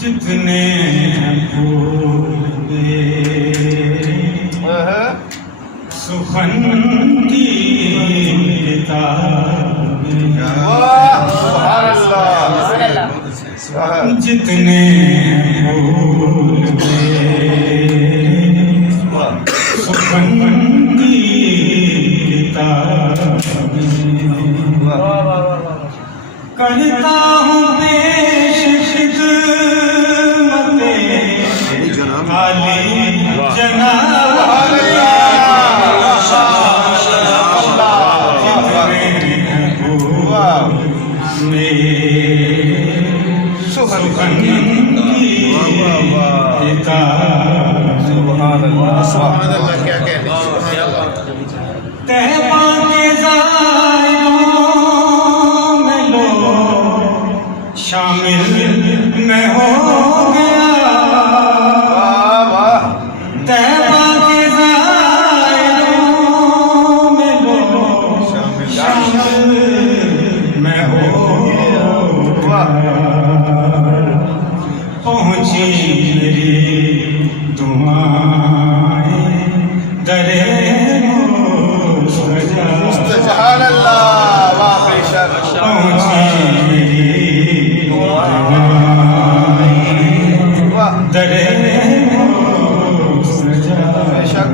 जितने फूल सुखन की किताब जितने फूल सुखन की किताब करता हूँ पेश खिदमते आली जनाब सुखन की किताब तहबा के ज़ायरों में लो शामिल मैं हो गया तहबा के ज़ायरों में लो शामिल मैं हो पहुँची मेरी दुआएं दरे मुस्तजहान अल्लाह वाह बेशक पहुँची मेरी वाह दरे बेशक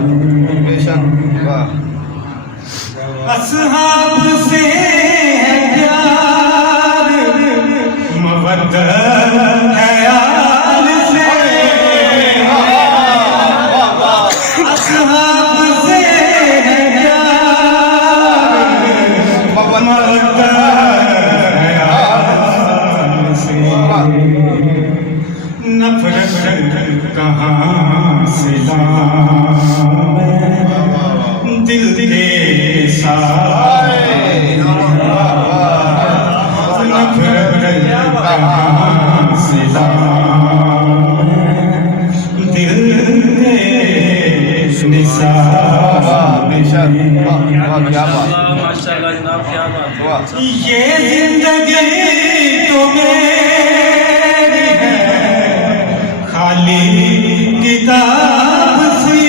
बेशक वाह असहाब से है प्यार मवद्दत है यार से असहाब से है प्यार मवद्दत है यार से नफरत कहाँ से लाऊं मैं दिल के साथ नफरत कहाँ से लाऊं मैं दिल के निसार बेशक वाह वाह क्या बात माशाअल्लाह जनाब क्या बात है वाह ये जिंदगी तो मेरी है खाली किताब सी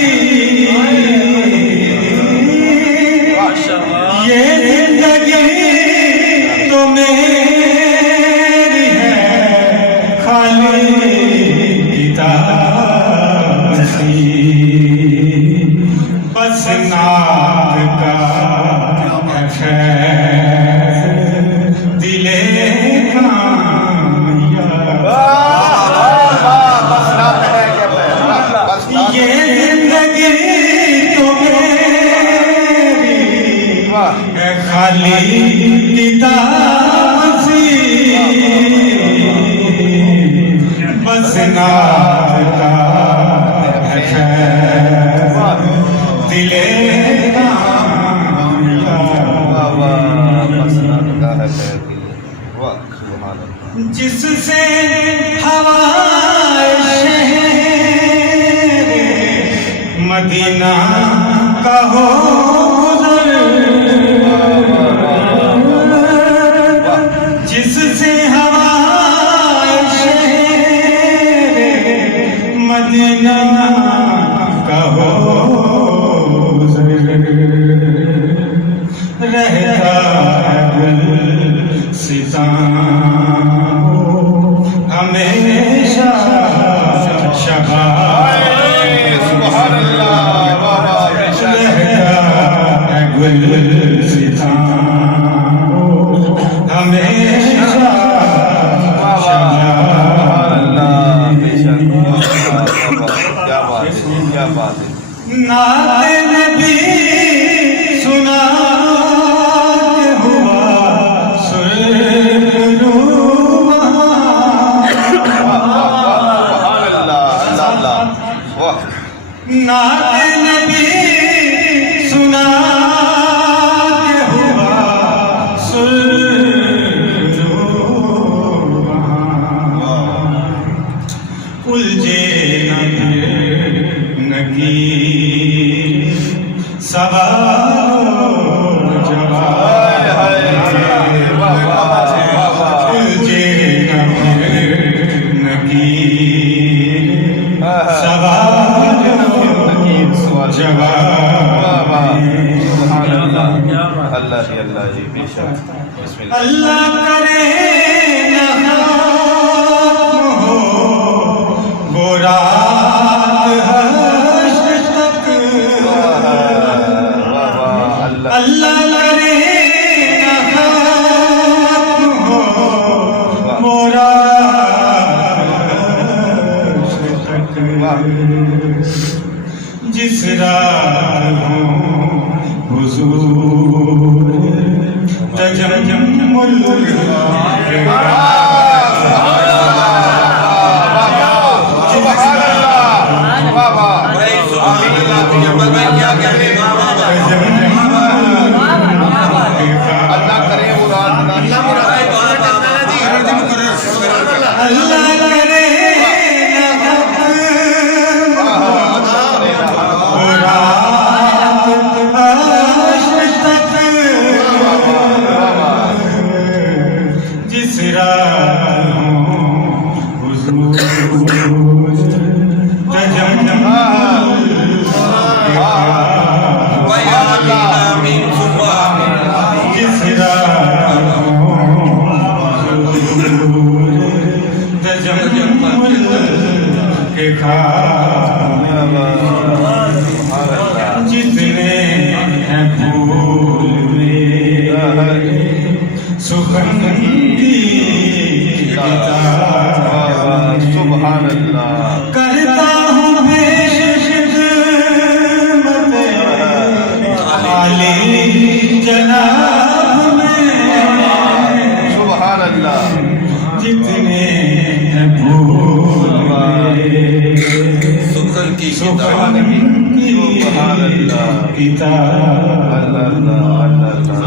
माशाअल्लाह ये जिंदगी तो मेरी है खाली किताब सी बस नात का है खैर दिले ये जिंदगी तो मेरी है खाली किताब सी बस नात का है खैर दिले जिससे हवाए शहर मदीना का हो गुज़र जिससे हवाए शहर मदीना का हो गुज़र रहता सिता हमेशा सुभान अल्लाह वाह वाह गुल सिता हमेशा क्या बात है क्या बात है नाते नबी सुना हुआ सुरू नाते नबी सुना हुआ सुरू उलझे नकी सवाल जवाब उलझे नकी अल्लाह जी बेशक बिस्मिल्लाह अल्लाह करे न हो वो रात हश्र तक वाह वाह अल्लाह अल्लाह करे न हो वो रात हश्र तक जिस रात हो हुजूर तजम्मुल अल्लाह करे मुराद अल्लाह करे जिस रात हुजूर जिस के खा जितने हैं फूल में सुगंधी सुभान अल्लाह करता हूँ पेश आले जनाब में सुभान अल्लाह जितने हैं फूल में सुखन की सुगंधी सुभान अल्लाह किताब अल्लाह अल्लाह